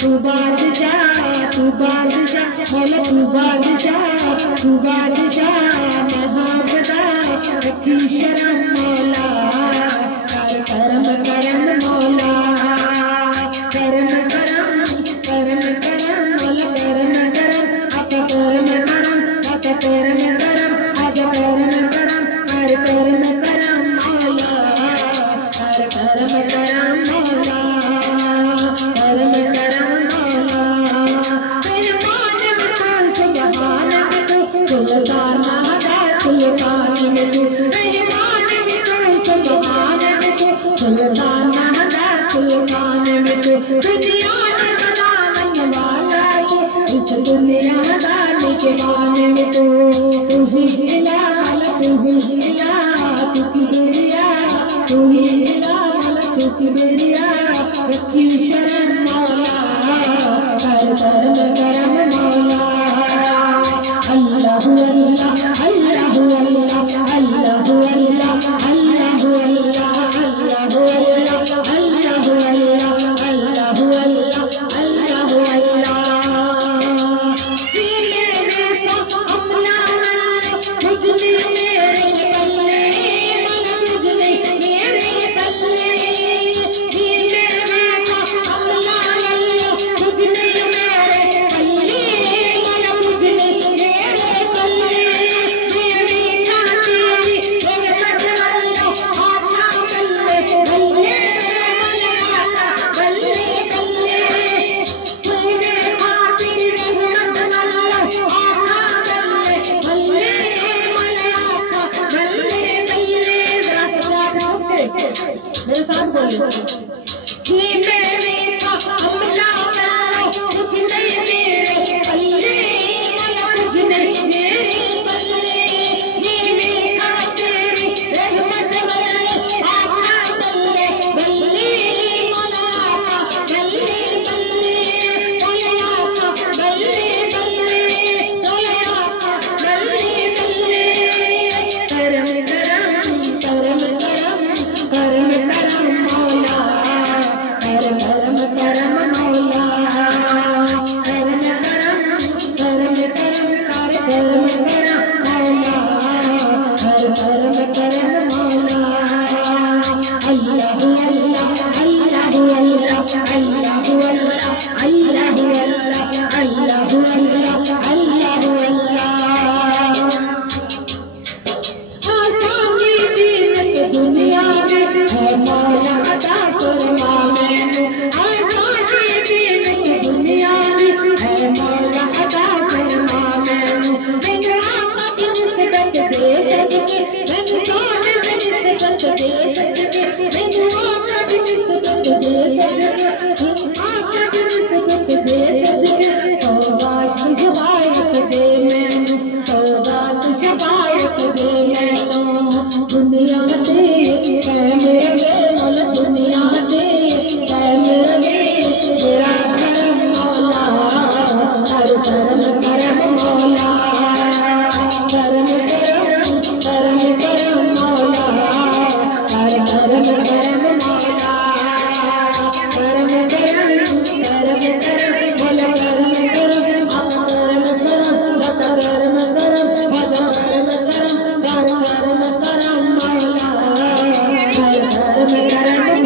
तू बादशाह तू बादशाह मौला तू बादशाह तू बादशाह महाबदा रखी शरम मौला कर करम करम मौला करम करम करम करम मौला करम करम आका करम करम आका करम करम आका करम करम हर करम करम मौला हर करम करम मौला करम करम मौला तेरे मानव को सुभान को सुल्तान हदा सुल्तान में तू तेरे मानव को सुभान को सुल्तान हदा सुल्तान में तू दुनिया बनाने वाला को इस दुनिया दाने के माने में तू ही हिला तू ही हिला तू की बेरिया तू ही हिला तू की बेरिया रखी शरण मौला कर करम करम मौला अल्लाह अल्लाह अल्लाह अल्लाह अल्लाह अल्लाह अल्लाह अल्लाह अल्लाह अल्लाह अल्लाह अल्लाह अल्लाह अल्लाह मेरे साथ बोलिए कि मेरे का हमला वालों कुछ नहीं मेरे पल्ले वाला कुछ नहीं मेरे पल्ले जीने का तेरी रहमत वाले आका बल्ले बल्ले मौला आका बल्ले बल्ले मौला आका बल्ले बल्ले मौला आका बल्ले बल्ले करम करम करम करम करम करम मौला करम करम करम मौला करम करम करम करम करम करम मौला करम करम मौला अल्लाह अल्लाह अल्लाह अल्लाह अल्लाह अल्लाह अल्लाह अल्लाह अल्लाह अल्लाह आसानी दीन दुनिया में है मौला अता फरमा मैनू आसानी दीन दुनिया में है मौला अता फरमा मैनू मैनू आका की निस्बत दे सदके मैनू सोने की निस्बत दे सदके मैनू आका की निस्बत दे सदके आका की निस्बत दे सदके सौगात शफायत दे मैनू सौगात शफायत दे मैनू दुनिया दे है मेरे मौला दुनिया दे है मेरे तेरा करम मौला हर करम करम मौला करम करम करम करम मौला हर करम करम मौला करम करम करम करम मौला करम करम करम करम दाता करम करम भजा करम करम कर करम करम मौला हर करम करम